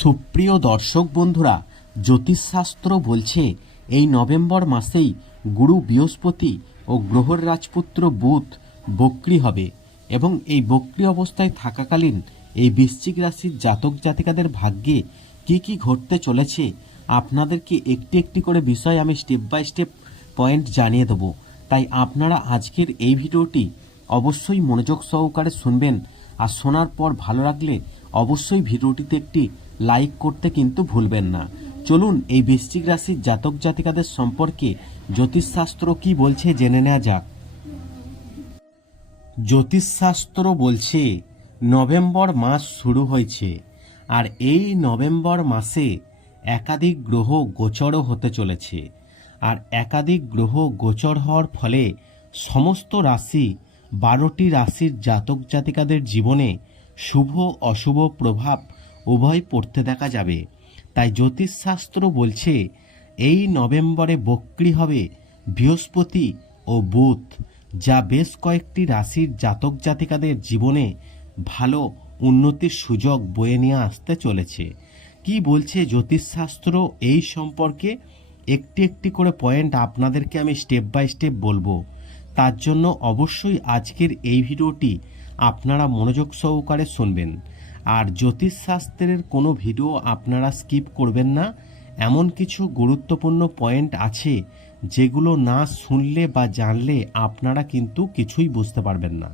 সুপ্রিয় দর্শক বন্ধুরা, জ্যোতিষশাস্ত্র বলছে, এই নভেম্বর মাসেই গুরু বৃহস্পতি ও গ্রহর রাজপুত্র বুধ বক্রি হবে এবং এই বক্রি অবস্থায় থাকাকালীন এই বৃশ্চিক রাশির জাতক জাতিকাদের ভাগ্যে কি কি ঘটতে চলেছে, আপনাদেরকে একটি একটি করে বিষয় আমি স্টেপ বাই স্টেপ পয়েন্ট জানিয়ে দেবো। তাই আপনারা আজকের এই ভিডিওটি অবশ্যই মনোযোগ সহকারে শুনবেন আর শোনার পর ভালো লাগলে অবশ্যই ভিডিওটিতে একটি লাইক করতে কিন্তু ভুলবেন না। চলুন এই বৃশ্চিক রাশির জাতক জাতিকাদের সম্পর্কে জ্যোতিষশাস্ত্র কি বলছে জেনে নেওয়া যাক। জ্যোতিষশাস্ত্র বলছে, নভেম্বর মাস শুরু হয়েছে আর এই নভেম্বর মাসে একাধিক গ্রহ গোচরও হতে চলেছে আর একাধিক গ্রহ গোচর হওয়ার ফলে সমস্ত রাশি বারোটি রাশির জাতক জাতিকাদের জীবনে শুভ অশুভ প্রভাব উভয় পড়তে দেখা যাবে। তাই জ্যোতিষশাস্ত্র বলছে, এই নভেম্বরে বক্রি হবে বৃহস্পতি ও বুধ, যা বেশ কয়েকটি রাশির জাতক জাতিকাদের জীবনে ভালো উন্নতির সুযোগ বয়ে নিয়ে আসতে চলেছে। কি বলছে জ্যোতিষশাস্ত্র এই সম্পর্কে? একটি একটি করে পয়েন্ট আপনাদেরকে আমি স্টেপ বাই স্টেপ বলব। তার জন্য অবশ্যই আজকের এই ভিডিওটি আপনারা মনোযোগ সহকারে শুনবেন। আর জ্যোতিষশাস্ত্রের কোনো ভিডিও আপনারা স্কিপ করবেন না। এমন কিছু গুরুত্বপূর্ণ পয়েন্ট আছে যেগুলো না শুনলে বা জানলে আপনারা কিন্তু কিছুই বুঝতে পারবেন না।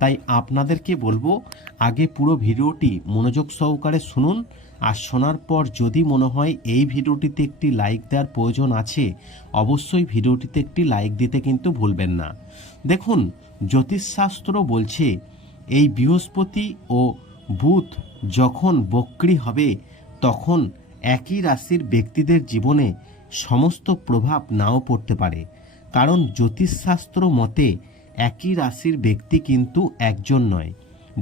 তাই আপনাদেরকে বলব, আগে পুরো ভিডিওটি মনোযোগ সহকারে শুনুন আর শোনার পর যদি মনে হয় এই ভিডিওটিতে একটি লাইক দেওয়ার প্রয়োজন আছে, অবশ্যই ভিডিওটিতে একটি লাইক দিতে কিন্তু ভুলবেন না। দেখুন, জ্যোতিষশাস্ত্র বলছে, এই বৃহস্পতি ও বুধ যখন বক্রি হবে, তখন একই রাশির ব্যক্তিদের জীবনে সমস্ত প্রভাব নাও পড়তে পারে। কারণ জ্যোতিষশাস্ত্র মতে, একই রাশির ব্যক্তি কিন্তু একজন নয়।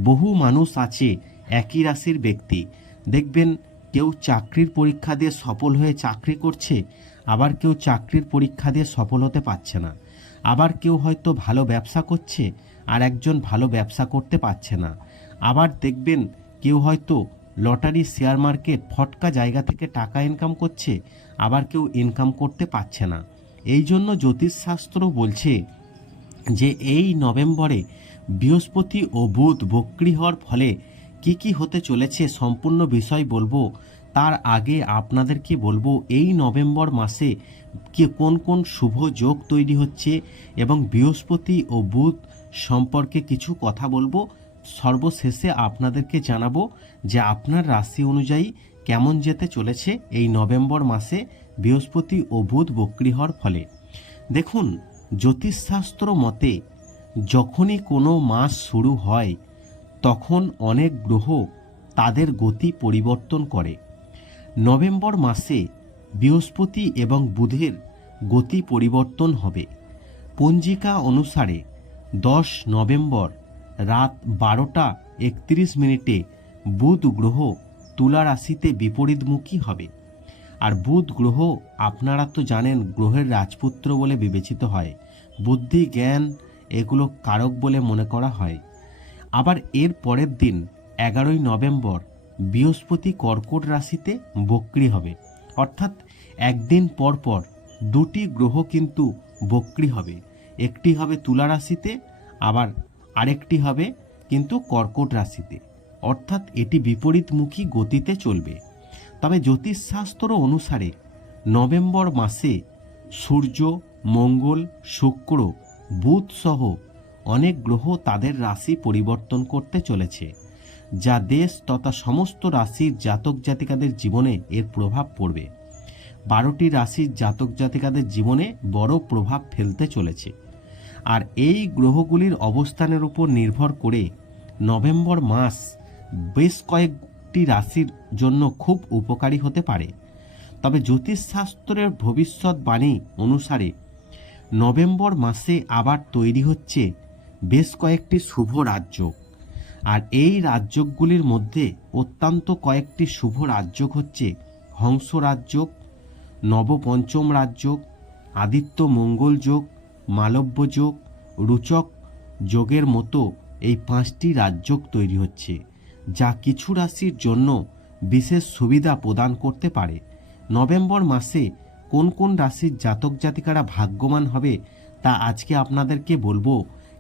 বহু মানুষ আছে একই রাশির ব্যক্তি। দেখবেন, কেউ চাকরির পরীক্ষা দিয়ে সফল হয়ে চাকরি করছে, আবার কেউ চাকরির পরীক্ষা দিয়ে সফল হতে পারছে না। আবার কেউ হয়তো ভালো ব্যবসা করছে, আর একজন ভালো ব্যবসা করতে পারছে না। আবার দেখবেন কেউ হয়তো লটারি শেয়ার মার্কেট ফটকা জায়গা থেকে টাকা ইনকাম করছে, আবার কেউ ইনকাম করতে পারছে না। এই জন্য জ্যোতিষশাস্ত্র বলছে যে এই নভেম্বরে বৃহস্পতি ও বুধ বক্রি হওয়ার ফলে কি কি হতে চলেছে সম্পূর্ণ বিষয় বলব। তার আগে আপনাদেরকে বলব, এই নভেম্বর মাসে কে কোন কোন শুভ যোগ তৈরি হচ্ছে এবং বৃহস্পতি ও বুধ সম্পর্কে কিছু কথা বলব। সর্বশেষে আপনাদেরকে জানাব যে আপনার রাশি অনুযায়ী কেমন যেতে চলেছে এই নভেম্বর মাসে বৃহস্পতি ও বুধ বক্রি হওয়ার ফলে। দেখুন, জ্যোতিষশাস্ত্র মতে যখনই কোনো মাস শুরু হয়, তখন অনেক গ্রহ তাদের গতি পরিবর্তন করে। নভেম্বর মাসে বৃহস্পতি এবং বুধের গতি পরিবর্তন হবে। পঞ্জিকা অনুসারে দশ নভেম্বর রাত বারোটা একত্রিশ মিনিটে বুধ গ্রহ তুলা রাশিতে বিপরীতমুখী হবে। আর বুধ গ্রহ আপনারা তো জানেন গ্রহের রাজপুত্র বলে বিবেচিত হয়। বুদ্ধি, জ্ঞান এগুলো কারক বলে মনে করা হয়। আবার এর পরের দিন এগারোই নভেম্বর বৃহস্পতি কর্কট রাশিতে বক্রি হবে। অর্থাৎ একদিন পর পর দুটি গ্রহ কিন্তু বক্রি হবে। একটি হবে তুলা রাশিতে, আবার আরেকটি হবে কিন্তু কর্কট রাশিতে। অর্থাৎ এটি বিপরীতমুখী গতিতে চলবে। তবে জ্যোতিষশাস্ত্র অনুসারে নভেম্বর মাসে সূর্য, মঙ্গল, শুক্র, বুধ সহ অনেক গ্রহ তাদের রাশি পরিবর্তন করতে চলেছে, যা দেশ তথা সমস্ত রাশির জাতক জাতিকাদের জীবনে এর প্রভাব পড়বে। বারোটি রাশির জাতক জাতিকাদের জীবনে বড় প্রভাব ফেলতে চলেছে। আর এই গ্রহগুলির অবস্থানের উপর নির্ভর করে নভেম্বর মাস বেশ কয়েকটি রাশির জন্য খুব উপকারী হতে পারে। তবে জ্যোতিষশাস্ত্রের ভবিষ্যৎবাণী অনুসারে নভেম্বর মাসে আবার তৈরি হচ্ছে বেশ কয়েকটি শুভ রাজ্য। আর এই রাজ্যগুলির মধ্যে অত্যন্ত কয়েকটি শুভ রাজ্য হচ্ছে হংস রাজ্য নবপঞ্চম রাজ্য আদিত্য মঙ্গল যোগ মালব্য যোগ, রুচক যোগের মতো এই পাঁচটি রাজ্য তৈরি হচ্ছে, যা কিছু রাশির জন্য বিশেষ সুবিধা প্রদান করতে পারে। নভেম্বর মাসে কোন কোন রাশির জাতক জাতিকারা ভাগ্যবান হবে, তা আজকে আপনাদেরকে বলব,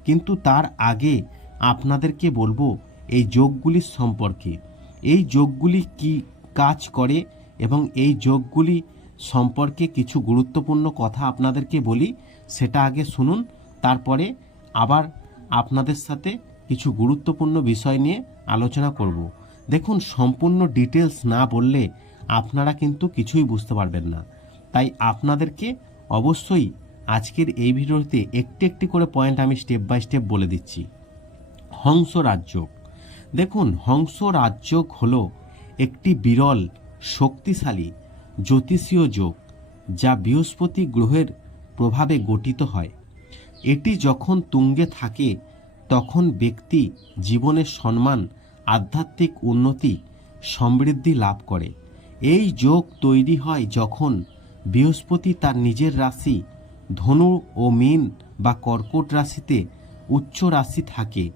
কিন্তু তার আগে আপনাদেরকে বলব এই যোগগুলির সম্পর্কে। এই যোগগুলি কি কাজ করে এবং এই যোগগুলি সম্পর্কে কিছু গুরুত্বপূর্ণ কথা আপনাদেরকে বলি সেটা আগে শুনুন, তারপরে আবার আপনাদের সাথে কিছু গুরুত্বপূর্ণ বিষয় নিয়ে আলোচনা করব। দেখুন, সম্পূর্ণ ডিটেলস না বললে আপনারা কিন্তু কিছুই বুঝতে পারবেন না। তাই আপনাদেরকে অবশ্যই আজকের এই ভিডিওতে একটি একটি করে পয়েন্ট আমি স্টেপ বাই স্টেপ বলে দিচ্ছি। হংস রাজযোগ। দেখুন, হংস রাজযোগ হলো একটি বিরল, শক্তিশালী, জ্যোতিষীয় যোগ যা বৃহস্পতি গ্রহের প্রভাবে গঠিত হয়। এটি যখন তুঙ্গে থাকে, তখন ব্যক্তি জীবনের সম্মান, আধ্যাত্মিক উন্নতি, সমৃদ্ধি লাভ করে। এই যোগ তৈরি হয় যখন বৃহস্পতি তার নিজের রাশি ধনু ও মীন বা কর্কট রাশিতে উচ্চ রাশি থাকে।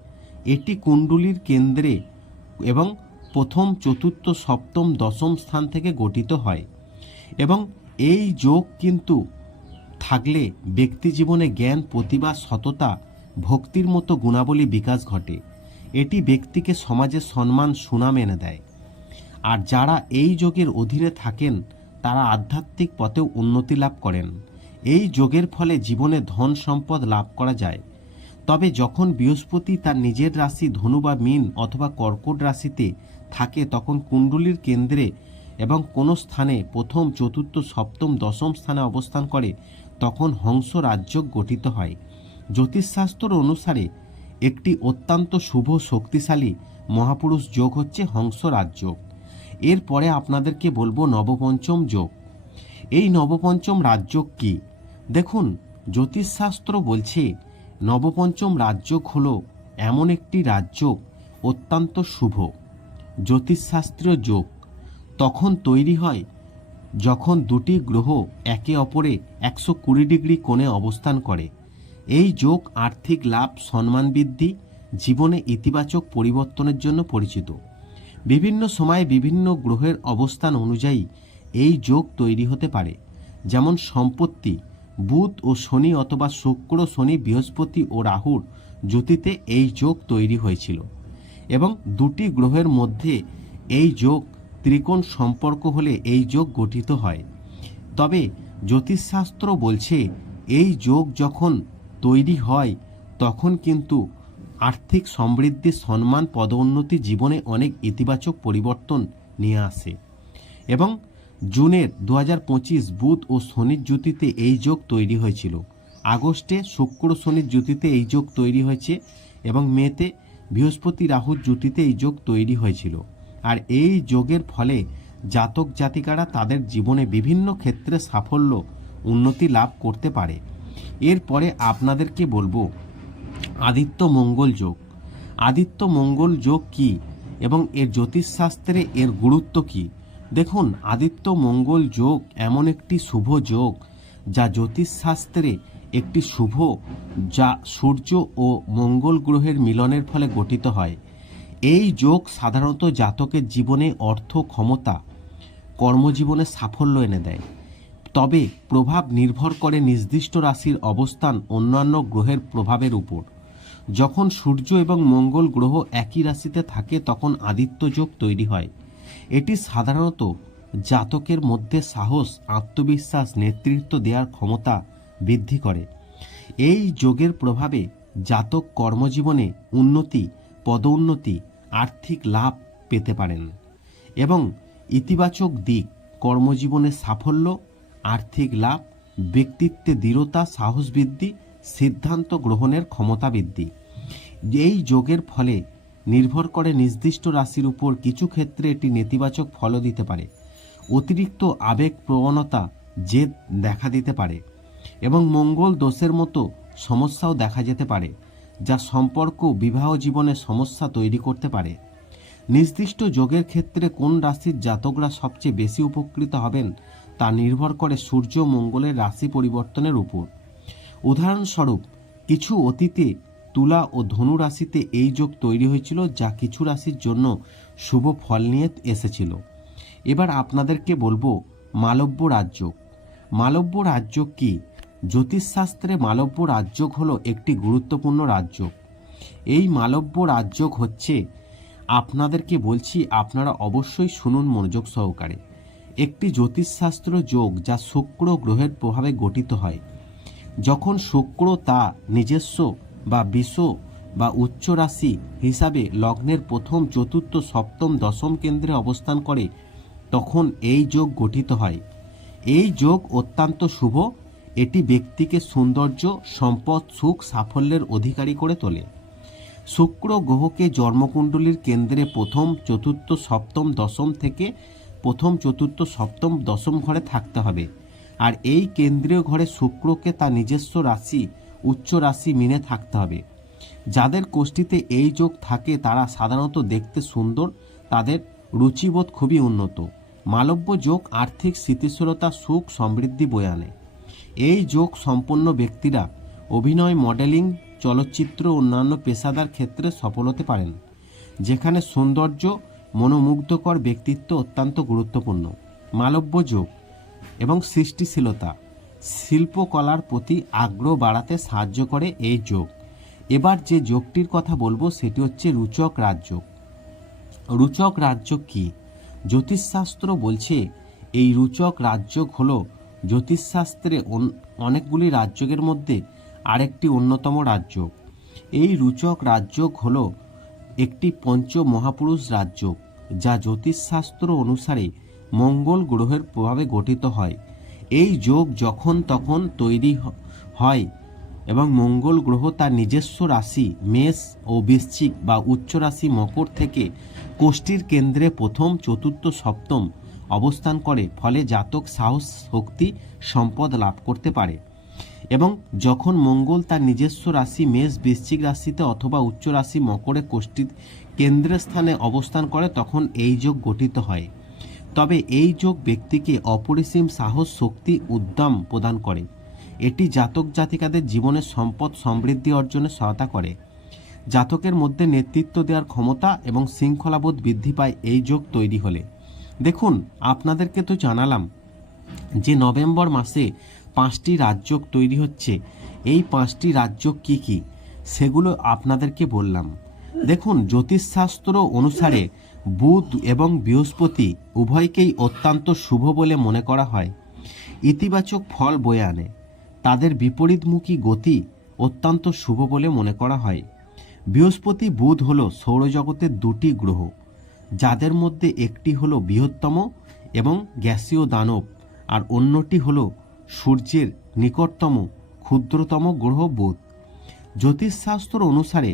এটি কুণ্ডুলির কেন্দ্রে এবং প্রথম, চতুর্থ, সপ্তম, দশম স্থান থেকে গঠিত হয়। এবং এই যোগ কিন্তু থাকলে ব্যক্তি জীবনে জ্ঞান, প্রতিভা, সততা, ভক্তির মতো গুণাবলী বিকাশ ঘটে। এটি ব্যক্তিকে সমাজে সম্মান, সুনাম এনে দেয়। আর যারা এই যোগের অধীনে থাকেন, তারা আধ্যাত্মিক পথেও উন্নতি লাভ করেন। এই যোগের ফলে জীবনে ধন সম্পদ লাভ করা যায়। তবে যখন বৃহস্পতি তার নিজের রাশি ধনু বা মীন অথবা কর্কট রাশিতে থাকে, তখন কুণ্ডলীর কেন্দ্রে এবং কোনো স্থানে প্রথম, চতুর্থ, সপ্তম, দশম স্থানে অবস্থান করে তখন হংস রাজ্য গঠিত হয়। জ্যোতিষশাস্ত্র অনুসারে একটি অত্যন্ত শুভ শক্তিশালী মহাপুরুষ যোগ হচ্ছে হংস রাজ্য। এরপরে আপনাদেরকে বলব নবপঞ্চম যোগ। এই নবপঞ্চম রাজ্য কি? দেখুন, জ্যোতিষশাস্ত্র বলছে নবপঞ্চম রাজ্য হল এমন একটি রাজ্য অত্যন্ত শুভ। জ্যোতিষশাস্ত্রীয় যোগ। তখন তৈরি হয় যখন দুটি গ্রহ একে অপরে একশো কুড়ি ডিগ্রি কোণে অবস্থান করে, এই যোগ আর্থিক লাভ, সম্মান বৃদ্ধি, জীবনে ইতিবাচক পরিবর্তনের জন্য পরিচিত। বিভিন্ন সময়ে বিভিন্ন গ্রহের অবস্থান অনুযায়ী এই যোগ তৈরি হতে পারে, যেমন সম্পত্তি, বুধ ও শনি অথবা শুক্র, শনি, বৃহস্পতি ও রাহুর জ্যোতিতে এই যোগ তৈরি হয়েছিল এবং দুটি গ্রহের মধ্যে এই যোগ ত্রিকোণ সম্পর্ক হলে এই যোগ গঠিত হয়। তবে জ্যোতিষশাস্ত্র বলছে, এই যোগ যখন তৈরি হয়, তখন কিন্তু আর্থিক সমৃদ্ধি, সম্মান, পদোন্নতি জীবনে অনেক ইতিবাচক পরিবর্তন নিয়ে আসে। এবং জুনের দু হাজার বুধ ও শনির জ্যোতিতে এই যোগ তৈরি হয়েছিল। আগস্টে শুক্র শনির জ্যোতিতে এই যোগ তৈরি হয়েছে এবং মেতে বৃহস্পতি রাহুর জ্যোতিতে এই যোগ তৈরি হয়েছিল। আর এই যোগের ফলে জাতক জাতিকারা তাদের জীবনে বিভিন্ন ক্ষেত্রে সাফল্য, উন্নতি লাভ করতে পারে। এরপরে আপনাদেরকে বলব আদিত্য মঙ্গল যোগ। আদিত্য মঙ্গল যোগ কি এবং এর জ্যোতিষশাস্ত্রে এর গুরুত্ব কি? দেখুন, আদিত্য মঙ্গল যোগ এমন একটি শুভ যোগ যা জ্যোতিষশাস্ত্রে একটি শুভ যা সূর্য ও মঙ্গল গ্রহের মিলনের ফলে গঠিত হয়। এই যোগ সাধারণত জাতকের জীবনে অর্থ, ক্ষমতা, কর্মজীবনে সাফল্য এনে দেয়। তবে প্রভাব নির্ভর করে নির্দিষ্ট রাশির অবস্থান অন্যান্য গ্রহের প্রভাবের উপর। যখন সূর্য এবং মঙ্গল গ্রহ একই রাশিতে থাকে, তখন আদিত্য যোগ তৈরি হয়। এটি সাধারণত জাতকের মধ্যে সাহস, আত্মবিশ্বাস, নেতৃত্ব দেওয়ার ক্ষমতা বৃদ্ধি করে। এই যোগের প্রভাবে জাতক কর্মজীবনে উন্নতি পদোন্নতি আর্থিক লাভ পেতে পারেন এবং ইতিবাচক দিক কর্মজীবনে সাফল্য, আর্থিক লাভ, ব্যক্তিত্বে দৃঢ়তা, সাহস বৃদ্ধি, সিদ্ধান্ত গ্রহণের ক্ষমতা বৃদ্ধি। এই যোগের ফলে নির্ভর করে নির্দিষ্ট রাশির উপর কিছু ক্ষেত্রে এটি নেতিবাচক ফলও দিতে পারে। অতিরিক্ত আবেগ প্রবণতা জেদ দেখা দিতে পারে এবং মঙ্গল দোষের মতো সমস্যাও দেখা যেতে পারে। যা সম্পর্ক, বিবাহ জীবনে সমস্যা তৈরি করতে পারে। নির্দিষ্ট যোগের ক্ষেত্রে কোন রাশির জাতকরা সবচেয়ে বেশি উপকৃত হবেন, তা নির্ভর করে সূর্য মঙ্গলের রাশি পরিবর্তনের উপর। উদাহরণস্বরূপ, কিছু অতীতে তুলা ও ধনু রাশিতে এই যোগ তৈরি হয়েছিল যা কিছু রাশির জন্য শুভ ফল নিয়ে এসেছিল। এবার আপনাদেরকে বলব মালব্য রাজ্য মালব্য রাজ্য কি? জ্যোতিষশাস্ত্রে মালব্য রাজ্য হলো একটি গুরুত্বপূর্ণ রাজ্য এই মালব্য রাজ্য হচ্ছে, আপনাদেরকে বলছি, আপনারা অবশ্যই শুনুন মনোযোগ সহকারে। একটি জ্যোতিষশাস্ত্র যোগ যা শুক্র গ্রহের প্রভাবে গঠিত হয়। যখন শুক্র তা নিজস্ব বা বিশ্ব বা উচ্চ রাশি হিসাবে লগ্নের প্রথম, চতুর্থ, সপ্তম, দশম কেন্দ্রে অবস্থান করে, তখন এই যোগ গঠিত হয়। এই যোগ অত্যন্ত শুভ এটি ব্যক্তিকে সৌন্দর্য, সম্পদ, সুখ, সাফল্যের অধিকারী করে তোলে। শুক্র গ্রহকে জন্মকুণ্ডলীর কেন্দ্রে প্রথম, চতুর্থ, সপ্তম, দশম থেকে প্রথম, চতুর্থ, সপ্তম, দশম ঘরে থাকতে হবে। আর এই কেন্দ্রীয় ঘরে শুক্রকে তার নিজস্ব রাশি, উচ্চ রাশি মিনে থাকতে হবে। যাদের কোষ্ঠীতে এই যোগ থাকে, তারা সাধারণত দেখতে সুন্দর, তাদের রুচিবোধ খুবই উন্নত। মালব্য যোগ আর্থিক স্থিতিশীলতা, সুখ সমৃদ্ধি বয়ে আনে। এই যোগ সম্পন্ন ব্যক্তিরা অভিনয়, মডেলিং, চলচ্চিত্র, অন্যান্য পেশাদার ক্ষেত্রে সফল হতে পারেন, যেখানে সৌন্দর্য, মনোমুগ্ধকর ব্যক্তিত্ব অত্যন্ত গুরুত্বপূর্ণ। মালব্য যোগ এবং সৃষ্টিশীলতা শিল্পকলার প্রতি আগ্রহ বাড়াতে সাহায্য করে এই যোগ। এবার যে যোগটির কথা বলব, সেটি হচ্ছে রুচক রাজ্য রুচক রাজ্য কি? জ্যোতিষশাস্ত্র বলছে, এই রুচক রাজযোগ হল জ্যোতিষশাস্ত্রে অন- অনেকগুলি রাজযোগের মধ্যে আরেকটি অন্যতম রাজ্য এই রুচক রাজযোগ হল একটি পঞ্চ মহাপুরুষ রাজযোগ, যা জ্যোতিষশাস্ত্র অনুসারে মঙ্গল গ্রহের প্রভাবে গঠিত হয়। এই যোগ যখন তখন তৈরি হয় এবং মঙ্গল গ্রহ তার নিজস্ব রাশি মেষ ও বৃশ্চিক বা উচ্চ রাশি মকর থেকে কোষ্ঠীর কেন্দ্রে প্রথম, চতুর্থ, সপ্তম অবস্থান করে, ফলে জাতক সাহস শক্তি সম্পদ লাভ করতে পারে। এবং যখন মঙ্গল তার নিজস্ব রাশি মেষ বৃশ্চিক রাশিতে অথবা উচ্চ রাশি মকরে কোষ্ঠীর কেন্দ্রের স্থানে অবস্থান করে, তখন এই যোগ গঠিত হয়। তবে এই যোগ ব্যক্তিকে অপরিসীম সাহস, শক্তি, উদ্যম প্রদান করে। এটি জাতক জাতিকাদের জীবনে সম্পদ সমৃদ্ধি অর্জনে সহায়তা করে। জাতকের মধ্যে নেতৃত্ব দেওয়ার ক্ষমতা এবং শৃঙ্খলাবোধ বৃদ্ধি পায় এই যোগ তৈরি হলে। দেখুন, আপনাদেরকে তো জানালাম যে নভেম্বর মাসে পাঁচটি রাজ্য তৈরি হচ্ছে। এই পাঁচটি রাজ্য কি কি? সেগুলো আপনাদেরকে বললাম। দেখুন, জ্যোতিষশাস্ত্র অনুসারে বুধ এবং বৃহস্পতি উভয়কেই অত্যন্ত শুভ বলে মনে করা হয়। ইতিবাচক ফল বয়ে আনে। তাদের বিপরীতমুখী গতি অত্যন্ত শুভ বলে মনে করা হয়। বৃহস্পতি বুধ হল সৌরজগতের দুটি গ্রহ। যাদের মধ্যে একটি হলো বৃহত্তম এবং গ্যাসীয় দানব, আর অন্যটি হলো সূর্যের নিকটতম, ক্ষুদ্রতম গ্রহ বুধ জ্যোতিষশাস্ত্র অনুসারে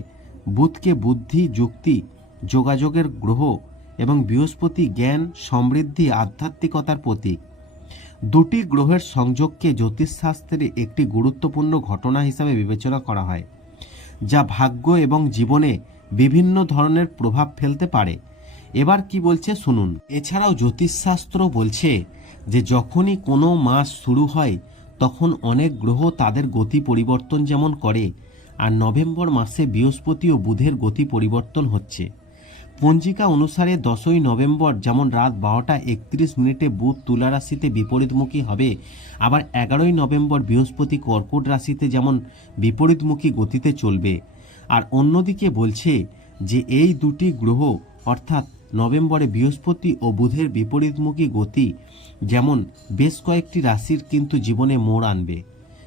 বুধকে বুদ্ধি, যুক্তি, যোগাযোগের গ্রহ এবং বৃহস্পতি জ্ঞান, সমৃদ্ধি, আধ্যাত্মিকতার প্রতীক। দুটি গ্রহের সংযোগকে জ্যোতিষশাস্ত্রে একটি গুরুত্বপূর্ণ ঘটনা হিসাবে বিবেচনা করা হয়, যা ভাগ্য এবং জীবনে বিভিন্ন ধরনের প্রভাব ফেলতে পারে। এবার কি বলছে শুনুন। এছাড়াও জ্যোতিষশাস্ত্র বলছে যে যখনই কোনো মাস শুরু হয়, তখন অনেক গ্রহ তাদের গতি পরিবর্তন যেমন করে, আর নভেম্বর মাসে বৃহস্পতি ও বুধের গতি পরিবর্তন হচ্ছে। পঞ্জিকা অনুসারে দশই নভেম্বর যেমন রাত বারোটা একত্রিশ মিনিটে বুধ তুলা রাশিতে বিপরীতমুখী হবে, আবার এগারোই নভেম্বর বৃহস্পতি কর্কট রাশিতে যেমন বিপরীতমুখী গতিতে চলবে। আর অন্যদিকে বলছে যে এই দুটি গ্রহ, অর্থাৎ নভেম্বরে বৃহস্পতি ও বুধের বিপরীতমুখী গতি যেমন বেশ কয়েকটি রাশির কিন্তু জীবনে মোড় আনবে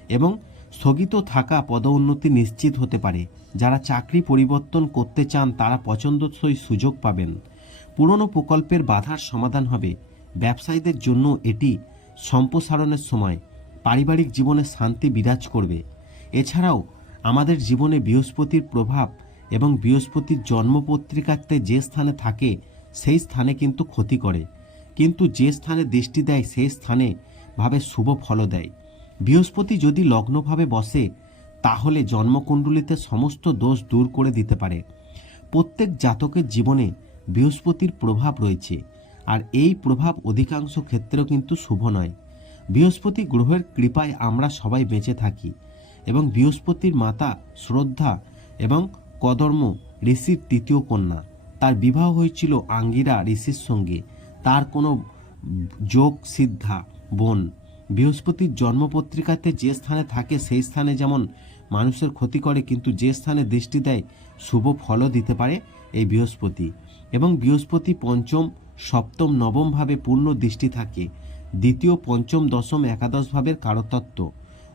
এবং স্থগিত থাকা পদোন্নতি নিশ্চিত হতে পারে। যারা চাকরি পরিবর্তন করতে চান, তারা পছন্দসই সুযোগ পাবেন। পুরনো প্রকল্পের বাধার সমাধান হবে। ব্যবসায়ীদের জন্য এটি সম্প্রসারণের সময়। পারিবারিক জীবনে শান্তি বিরাজ করবে। এছাড়াও আমাদের জীবনে বৃহস্পতির প্রভাব এবং বৃহস্পতির জন্মপত্রিকাতে যে স্থানে থাকে সেই স্থানে কিন্তু ক্ষতি করে। কিন্তু যে স্থানে দৃষ্টি দেয়, সেই স্থানে ভাবে শুভ ফলও দেয়। বৃহস্পতি যদি লগ্নভাবে বসে, তাহলে জন্মকুণ্ডলিতে সমস্ত দোষ দূর করে দিতে পারে। প্রত্যেক জাতকের জীবনে বৃহস্পতির প্রভাব রয়েছে, আর এই প্রভাব অধিকাংশ ক্ষেত্রেও কিন্তু শুভ নয়। বৃহস্পতি গ্রহের কৃপায় আমরা সবাই বেঁচে থাকি, এবং বৃহস্পতির মাতা শ্রদ্ধা এবং কদর্ম ঋষির তৃতীয় কন্যা। তার বিবাহ হয়েছিল আঙ্গিরা ঋষির সঙ্গে। তার কোনো যোগ সিদ্ধা, বোন, বৃহস্পতির জন্মপত্রিকাতে যে স্থানে থাকে সেই স্থানে যেমন মানুষের ক্ষতি করে, কিন্তু যে স্থানে দৃষ্টি দেয়, শুভ ফলও দিতে পারে এই বৃহস্পতি। এবং বৃহস্পতি পঞ্চম, সপ্তম, নবম ভাবে পূর্ণ দৃষ্টি থাকে। দ্বিতীয়, পঞ্চম, দশম, একাদশ ভাবের কারতত্ত্ব।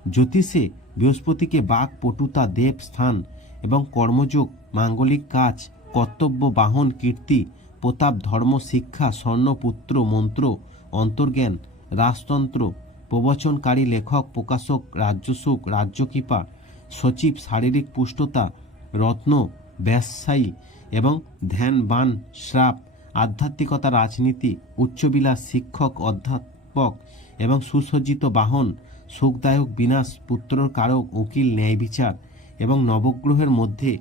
জ্যোতিষে বৃহস্পতিকে বাক, পটুতা, দেব, স্থান এবং কর্মযোগ, মাঙ্গলিক কাজ কর্তব্য, বাহন, কীর্তি, প্রতাপ, ধর্ম, শিক্ষা স্বর্ণপুত্র মন্ত্র, অন্তর্জ্ঞান, রাজতন্ত্র, প্রবচনকারী, লেখক, প্রকাশক, রাজ্যসুখ, রাজ্যকৃপা, সচিব, শারীরিক পুষ্টতা, রত্ন, ব্যবসায়ী এবং ধ্যানবান শ্রাপ, আধ্যাত্মিকতা, রাজনীতি, উচ্চবিলাস, শিক্ষক, অধ্যাপক এবং সুসজ্জিত বাহন সুখদায়ক বিনাশ, পুত্রর কারক, উকিল ন্যায় বিচার এবং নবগ্রহের মধ্যে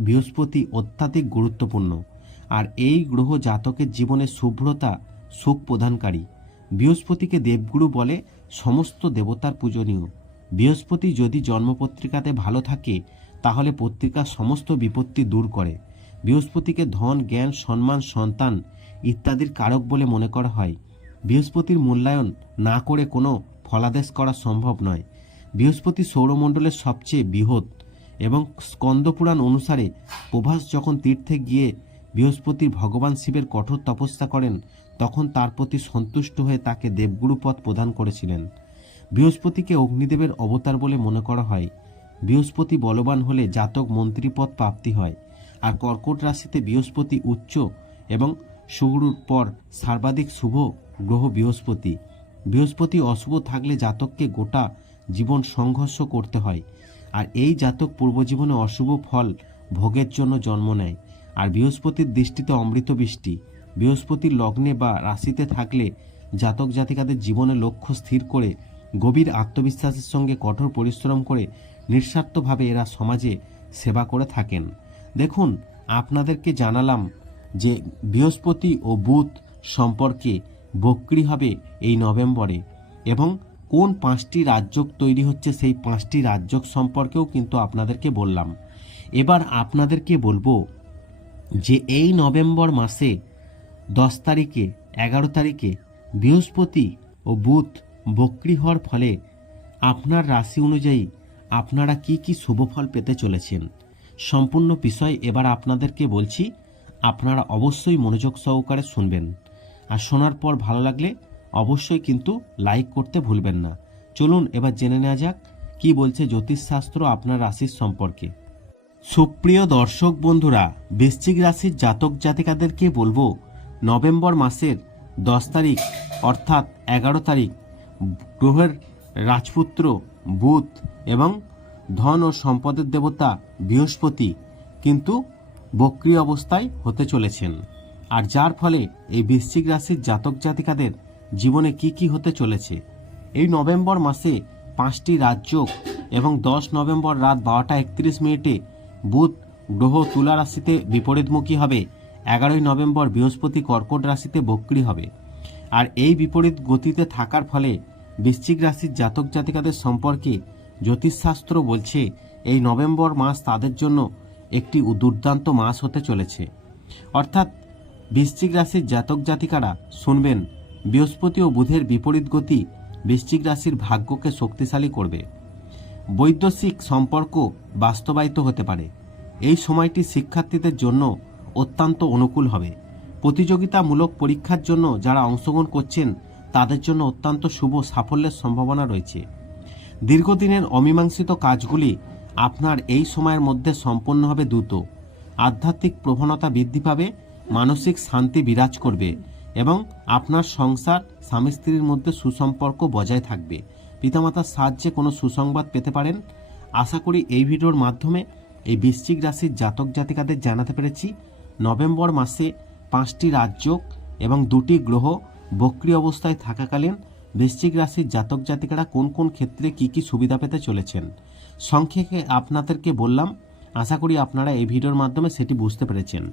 বৃহস্পতি অত্যাধিক গুরুত্বপূর্ণ, আর এই গ্রহ জাতকের জীবনে শুভ্রতা সুখ প্রদানকারী। বৃহস্পতিকে দেবগুরু বলে সমস্ত দেবতার পূজনীয়। বৃহস্পতি যদি জন্মপত্রিকাতে ভালো থাকে, তাহলে পত্রিকার সমস্ত বিপত্তি দূর করে। বৃহস্পতিকে ধন, জ্ঞান, সম্মান, সন্তান ইত্যাদির কারক বলে মনে করা হয়। বৃহস্পতির মূল্যায়ন না করে কোনো ফলাদেশ করা সম্ভব নয়। বৃহস্পতি সৌরমণ্ডলের সবচেয়ে বৃহৎ এবং স্কন্দপুরাণ অনুসারে প্রভাস যখন তীর্থে গিয়ে বৃহস্পতি ভগবান শিবের কঠোর তপস্যা করেন, তখন তার প্রতি সন্তুষ্ট হয়ে তাকে দেবগুরু পদ প্রদান করেছিলেন। বৃহস্পতিকে অগ্নিদেবের অবতার বলে মনে করা হয়। বৃহস্পতি বলবান হলে জাতক মন্ত্রীপদ প্রাপ্তি হয়। আর কর্কট রাশিতে বৃহস্পতি উচ্চ এবং শুরুর পর সর্বাধিক শুভ গ্রহ বৃহস্পতি। বৃহস্পতি অশুভ থাকলে জাতককে গোটা জীবন সংঘর্ষ করতে হয়। আর এই জাতক পূর্বজীবনে অশুভ ফল ভোগের জন্য জন্ম নেয়। আর বৃহস্পতির দৃষ্টিতে অমৃত বৃষ্টি, বৃহস্পতির লগ্নে বা রাশিতে থাকলে জাতক জাতিকাদের জীবনে লক্ষ্য স্থির করে, গভীর আত্মবিশ্বাসের সঙ্গে কঠোর পরিশ্রম করে নিঃস্বার্থভাবে এরা সমাজে সেবা করে থাকেন। দেখুন, আপনাদেরকে জানালাম যে বৃহস্পতি ও বুধ সম্পর্কে বক্রি হবে এই নভেম্বরে এবং কোন পাঁচটি রাজ্যক তৈরি হচ্ছে সেই পাঁচটি রাজ্যক সম্পর্কেও কিন্তু আপনাদেরকে বললাম। এবার আপনাদেরকে বলব যে এই নভেম্বর মাসে দশ তারিখে, এগারো তারিখে বৃহস্পতি ও বুধ বক্রি হওয়ার ফলে আপনার রাশি অনুযায়ী আপনারা কি কি শুভফল পেতে চলেছেন সম্পূর্ণ বিষয় এবার আপনাদেরকে বলছি, আপনারা অবশ্যই মনোযোগ সহকারে শুনবেন। আর শোনার পর ভালো লাগলে অবশ্যই কিন্তু লাইক করতে ভুলবেন না। চলুন এবার জেনে নেওয়া যাক, কি বলছে জ্যোতিষশাস্ত্র আপনার রাশির সম্পর্কে। সুপ্রিয় দর্শক বন্ধুরা, বৃশ্চিক রাশির জাতক জাতিকাদেরকে বলব, নভেম্বর মাসের দশ তারিখ, অর্থাৎ এগারো তারিখ, গ্রহের রাজপুত্র, বুধ এবং ধন ও সম্পদের দেবতা বৃহস্পতি কিন্তু বক্রি অবস্থায় হতে চলেছেন। আর যার ফলে এই বৃশ্চিক রাশির জাতক জাতিকাদের জীবনে কি কি হতে চলেছে? এই নভেম্বর মাসে পাঁচটি রাজ্য এবং দশ নভেম্বর রাত বারোটা একত্রিশ মিনিটে বুধ গ্রহ তুলা রাশিতে বিপরীতমুখী হবে। এগারোই নভেম্বর বৃহস্পতি কর্কট রাশিতে বক্রি হবে। আর এই বিপরীত গতিতে থাকার ফলে বৃশ্চিক রাশির জাতক জাতিকাদের সম্পর্কে জ্যোতিষশাস্ত্র বলছে, এই নভেম্বর মাস তাদের জন্য একটি দুর্দান্ত মাস হতে চলেছে। অর্থাৎ বৃশ্চিক রাশির জাতক জাতিকারা শুনবেন বৃহস্পতি ও বুধের বিপরীত গতি বৃশ্চিক রাশির ভাগ্যকে শক্তিশালী করবে। বৈদেশিক সম্পর্ক বাস্তবায়িত হতে পারে। এই সময়টি শিক্ষার্থীদের জন্য অত্যন্ত অনুকূল হবে। প্রতিযোগিতামূলক পরীক্ষার জন্য যারা অংশগ্রহণ করছেন, তাদের জন্য অত্যন্ত শুভ সাফল্যের সম্ভাবনা রয়েছে। দীর্ঘদিনের অমীমাংসিত কাজগুলি আপনার এই সময়ের মধ্যে সম্পন্ন হবে দ্রুত। আধ্যাত্মিক প্রবণতা বৃদ্ধি পাবে, মানসিক শান্তি বিরাজ করবে। এবং আপনার সংসার স্বামী স্ত্রীর মধ্যে সুসম্পর্ক বজায় থাকবে। পিতামাতার সাহায্যে কোনো সুসংবাদ পেতে পারেন। আশা করি এই ভিডিওর মাধ্যমে এই বৃশ্চিক রাশির জাতক জাতিকাদের জানাতে পেরেছি। নভেম্বর মাসে পাঁচটি রাজ্য এবং দুটি গ্রহ বক্রি অবস্থায় থাকাকালীন বৃশ্চিক রাশির জাতক জাতিকারা কোন কোন ক্ষেত্রে কি কি সুবিধা পেতে চলেছেন? সংক্ষেপে আপনাদেরকে বললাম, আশা করি আপনারা এই ভিডিওর মাধ্যমে সেটি বুঝতে পেরেছেন।